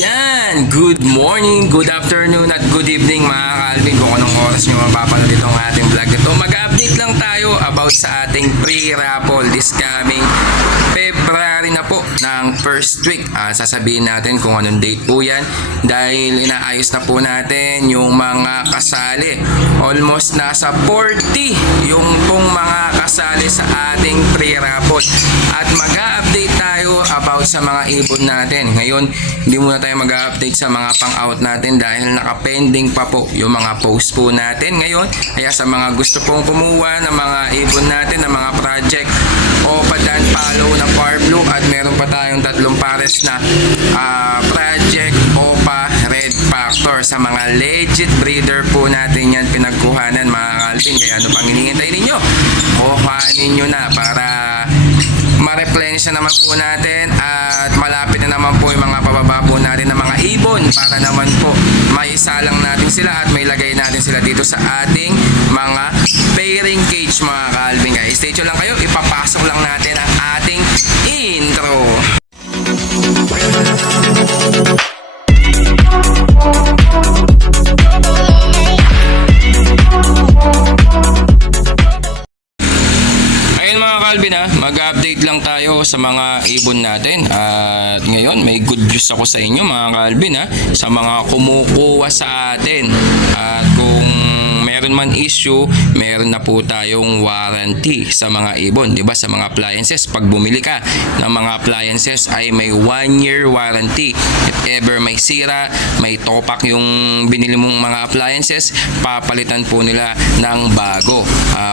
Yan! Good morning, good afternoon at good evening mga ka-Alvin. Kung anong oras nyo mapapanood itong ating vlog ito, mag-update lang tayo about sa ating pre-raffle this coming February na po ng first week. Sasabihin natin kung anong date po yan dahil inaayos na po natin yung mga kasali. Almost nasa 40 yung pong mga kasali sa ating pre-raffle. At mag-update tayo about sa mga ibon natin. Ngayon, hindi muna tayo mag-update sa mga pang-out natin dahil naka-pending pa po yung mga post po natin ngayon. Kaya sa mga gusto pong kumuha ng mga ibon natin, ng mga project o padan follow na Far Blue, at meron pa tayong tatlong pares na project OPA Red Factor. Sa mga legit breeder po natin yan pinagkuhanan mga Alvin. Kaya ano pang hinihintay ninyo? Kuhanin nyo na para ma-replenish na naman po natin at malapit na naman po yung mga pababa po natin ng mga ibon para naman po maisalang natin sila at may lagay natin sila dito sa ating mga pairing cage mga ka-Alvin. Guys, stay tuned lang kayo, ipapasok lang natin ang ating intro. Alvin, mag-update lang tayo sa mga ibon natin at ngayon may good news ako sa inyo mga ka-Alvin, sa mga kumukuha sa atin. At kung meron man issue, meron na po tayong warranty sa mga ibon, di ba? Sa mga appliances, pag bumili ka ng mga appliances ay may 1-year warranty. If ever may sira, may topak yung binili mong mga appliances, papalitan po nila ng bago.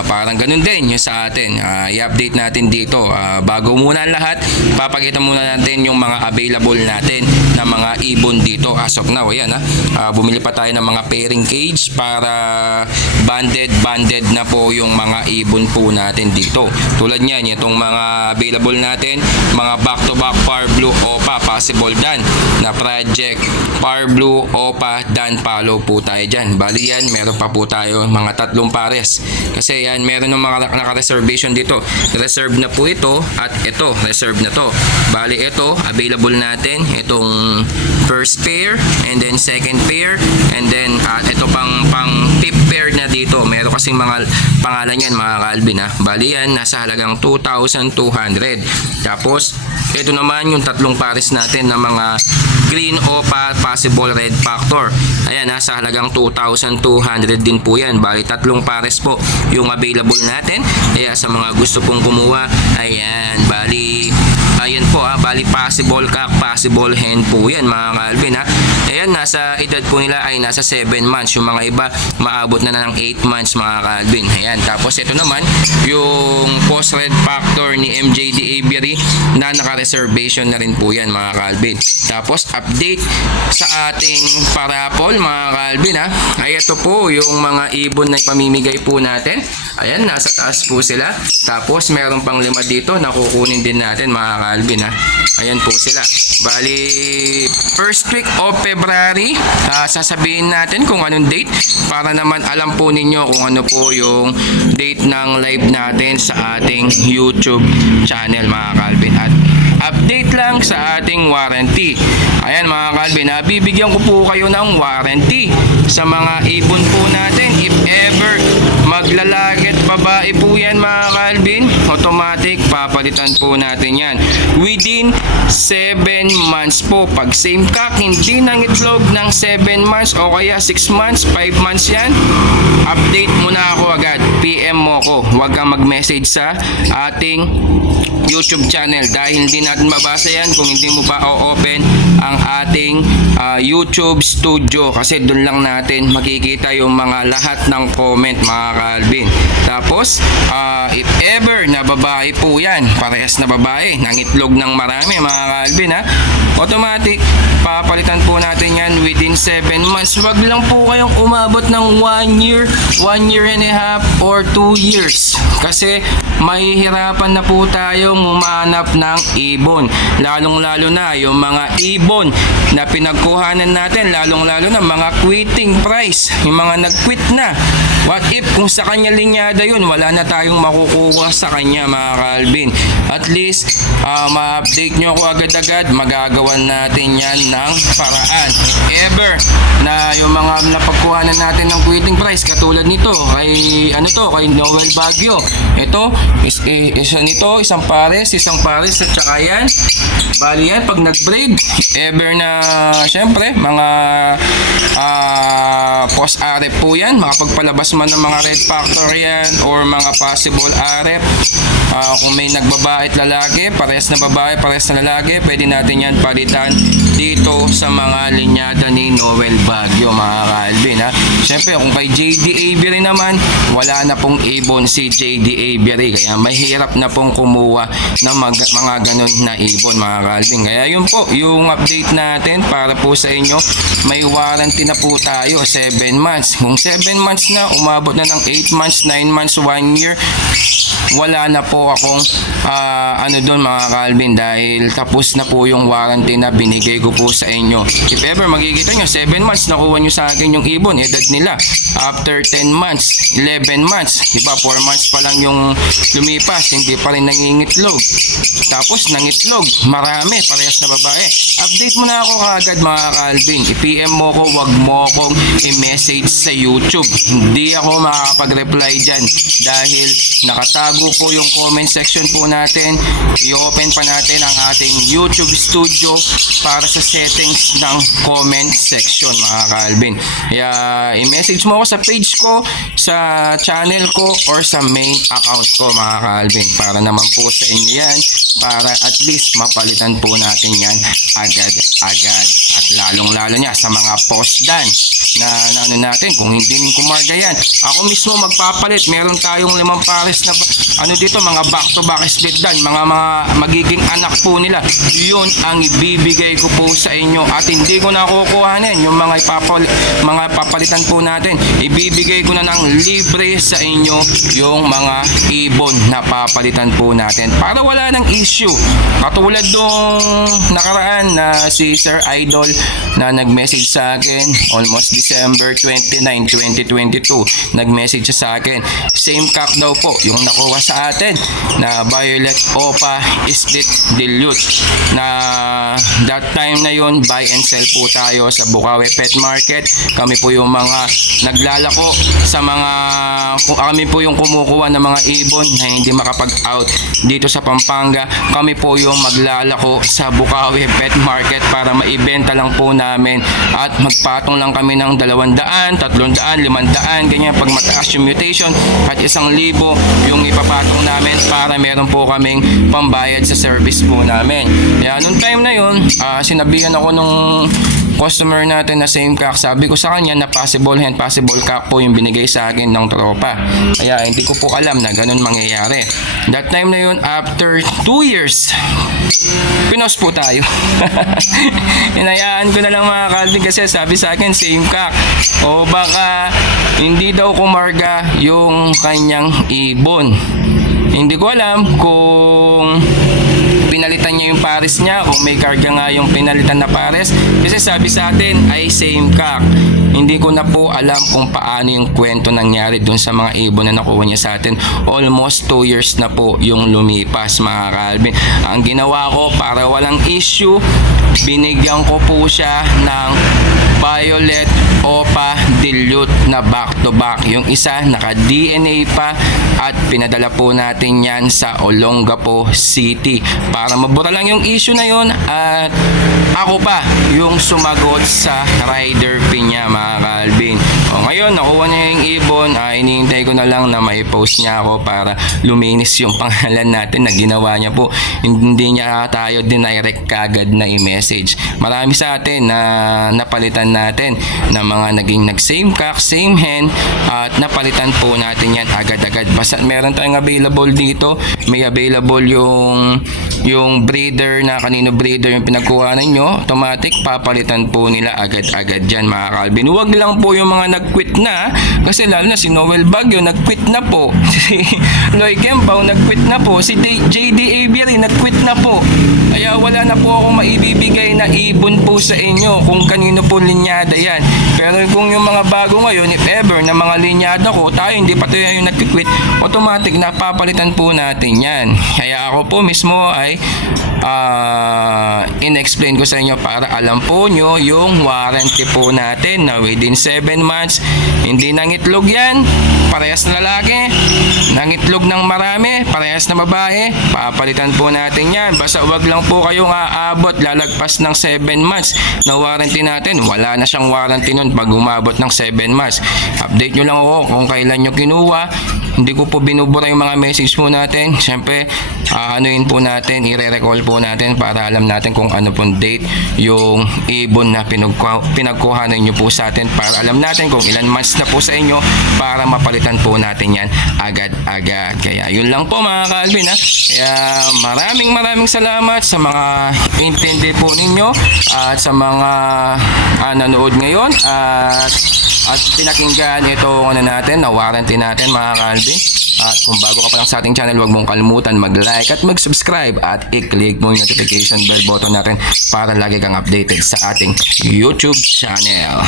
Parang ganun din yung sa atin. I-update natin dito. Bago muna lahat, papakita muna natin yung mga available natin na mga ibon dito as of now. Ayan, bumili pa tayo ng mga pairing cage para banded na po yung mga ibon po natin dito. Tulad niyan, itong mga available natin, mga back-to-back Far Blue OPA possible dan na project Far Blue OPA dan follow po tayo dyan. Bali yan, meron pa po tayo mga tatlong pares. Kasi yan, meron ng mga naka-reservation dito. Reserve na po ito at ito, reserve na to. Bali ito, available natin, itong first pair and then second pair and then ito pang fifth pair na dito. Meron kasing mga pangalan yan mga ka-Alvin. Bali yan, nasa halagang 2,200. Tapos ito naman yung tatlong pares natin na mga green OPA possible red factor. Ayan, nasa halagang 2,200 din po yan. Bali tatlong pares po yung available natin. Kaya sa mga gusto pong kumuha, ayan, bali ayan po, bali possible cock, possible hen po yan mga ka-Alvin. Ayan, nasa edad po nila ay nasa 7 months. Yung mga iba maabot na ng 8 months mga ka-Alvin. Ayan, tapos ito naman yung post red factor ni MJD Aviary na naka-reservation na rin po yan mga ka-Alvin. Tapos update sa ating parapol mga ka-Alvin, ay ito po yung mga ibon na ipamimigay po natin. Ayan, nasa taas po sila. Tapos meron pang 5 dito na kukunin din natin mga ka-Alvin. Ayan po sila. Bali first week of February, sasabihin natin kung anong date para naman alam po ninyo kung ano po yung date ng live natin sa ating YouTube channel mga ka-Alvin. At update lang sa ating warranty. Ayan mga ka-Alvin, bibigyan ko po kayo ng warranty sa mga ibon po natin. If ever maglalagit babae po yan mga ka-Alvin, automatic papalitan po natin yan within 7 months po. Pag same cock, hindi nang itlog ng 7 months o kaya 6 months, 5 months yan, update mo na ako agad, PM mo ko. Huwag kang mag-message sa ating YouTube channel dahil hindi natin mabasa yan kung hindi mo pa o-open ang ating YouTube studio, kasi doon lang natin makikita yung mga lahat ng comment mga ka-Alvin. Tapos if ever na babae po yan, parehas na babae, nangitlog ng marami mga ka-Alvin, automatic papalitan po natin yan within 7 months. Wag lang po kayong umabot ng 1 year, 1 year and a half or 2 years, kasi mahihirapan na po tayong humanap ng ibon, lalong lalo na yung mga ibon na pinagkuhanan natin, lalong lalo na mga quitting price, yung mga nag-quit na What if kung sa kanya linyada yun, wala na tayong makukuha sa kanya mga ka-Alvin. At least, ma-update nyo ako agad-agad, magagawan natin yan ng paraan. If ever na yung mga napagkuhanan natin ng quitting price, katulad nito, kay Noel Baguio. Ito, isa nito, isang pares, at saka yan. Bali yan, pag nag-braid, ever na, syempre, mga post-arep po yan, makapagpalabas man ng mga red factor yan, or mga possible arep. Kung may nagbabait lalaki, parehas na babae, parehas na lalaki, pwede natin yan palitan dito sa mga linyada ni Noel Baguio mga ka-Alvin, ha. Siyempre kung kay JD Avery naman, wala na pong ibon si JD Avery, kaya mahirap na pong kumuha ng mga ganun na ibon mga ka-Alvin. Kaya yun po yung update natin para po sa inyo. May warranty na po tayo 7 months. Kung 7 months na, umabot na ng 8 months, 9 months, 1 year, wala na po akong doon mga ka-Alvin, dahil tapos na po yung warranty na binigay ko po sa inyo. If ever makikita nyo 7 months nakuha nyo sa akin yung ibon, edad nila after 10 months, 11 months, diba 4 months pa lang yung lumipas, hindi pa rin nangingitlog, tapos nangitlog marami, parehas na babae. Update mo na ako kaagad mga ka-Alvin, i-PM mo ko, wag mo akong i-message sa YouTube, hindi ako makakapag-reply dyan dahil nakatago po yung comment section po natin. I-open pa natin ang ating YouTube studio para sa settings ng comment section mga ka-Alvin. Kaya i-message mo ako sa page ko, sa channel ko, or sa main account ko mga ka-Alvin, para naman po sa inyo yan, para at least mapalitan po natin yan agad-agad. At lalong-lalo niya sa mga post dan na ano natin, kung hindi min kumarga yan, ako mismo magpapalit. Meron tayong 5 pares na dito, mga back-to-back split dan, mga magiging anak po nila. Yun ang ibibigay ko po sa inyo, at hindi ko na kukuhanin yung mga papalitan po natin. Ibibigay ko na ng libre sa inyo yung mga ibon na papalitan po natin para wala ng issue. Katulad nung nakaraan na si Sir Idol na nag-message sa akin almost December 29, 2022, nag-message siya sa akin, same cock daw po yung nakuha sa atin na Violet Opa Split Dilute, na that time na yun buy and sell po tayo sa Bukawi Pet Market. Kami po yung mga naglalako sa mga, kami po yung kumukuha ng mga ibon na hindi makapag-out dito sa Pampanga. Kami po yung maglalako sa Bukawi Pet Market para maibenta lang po namin, at magpatong lang kami ng 200, 300, 500 ganyan pag mataas yung mutation, at 1,000 yung ipapatong namin para meron po kaming pambayad sa service po namin. Kaya nung time na yun, sinabihan ako nung customer natin na same cock, sabi ko sa kanya na possible hen, possible cock po yung binigay sa akin ng tropa. Kaya hindi ko po alam na ganun mangyayari. That time na yun, after 2 years, pinos po tayo. Hinayaan ko na lang mga ka-Alvin kasi sabi sa akin same cock, o baka hindi daw kumarga yung kanyang ibon. Hindi ko alam kung pinalitan niya yung pares niya, kung may karga nga yung pinalitan na pares, kasi sabi sa atin ay same cock. Hindi ko na po alam kung paano yung kwento nangyari dun sa mga ibon na nakuha niya sa atin. Almost 2 years na po yung lumipas mga ka-Alvin. Ang ginawa ko para walang issue, binigyan ko po siya ng Violet Opa Dilute na back to back. Yung isa naka-DNA pa, at pinadala po natin yan sa Olongapo City para mabura lang yung issue na yun, at ako pa yung sumagot sa rider fee niya mga ka-Alvin. Ngayon nakuha niya yung ibon, hinihintay ko na lang na may post niya ako para luminis yung pangalan natin na ginawa niya po. Hindi niya tayo dinirect kagad na i-message. Marami sa atin na napalitan natin na mga naging nag-same cock, same hen, at napalitan po natin yan agad-agad. Basta meron tayong available dito, may available yung breeder na kanino breeder yung pinagkuha ninyo, automatic papalitan po nila agad-agad dyan mga ka-Alvin. Huwag lang po yung mga nag-quit na, kasi lalo na si Noel Baguio nag-quit na po. Si Loy Kempao nag-quit na po. Si JD Avery nag-quit na po. Kaya wala na po akong maibibigay na ibon po sa inyo kung kanino po linyada yan. Pero kung yung mga bago ngayon, if ever na mga linyada ko, tayo hindi pa tayo yung nag-quit, automatic napapalitan po natin yan. Kaya ako po mismo ay in-explain ko sa inyo para alam po nyo yung warranty po natin na within 7 months, hindi nangitlog yan, parehas na lalaki, nangitlog ng marami, parehas na babae, papalitan po natin yan. Basta wag lang po kayong aabot lalagpas ng 7 months na warranty natin. Wala na siyang warranty nun pag umabot ng 7 months. Update nyo lang ako kung kailan nyo kinuha. Hindi ko po binubura yung mga message po natin. Siyempre, anuin po natin, i-recall po natin para alam natin kung ano pong date yung ibon na pinagkuhanan nyo po sa atin, para alam natin kung ilan months na po sa inyo para mapalitan po natin yan agad-agad. Kaya yun lang po mga ka-Alvin, ha. Kaya maraming salamat sa mga intindi po ninyo at sa mga nanood ngayon at pinakinggan itong natin na warranty natin mga ka-Alvin. At kung bago ka pa lang sa ating channel, huwag mong kalimutan mag-like at mag-subscribe at i-click mo yung notification bell button natin para lagi kang updated sa ating YouTube channel.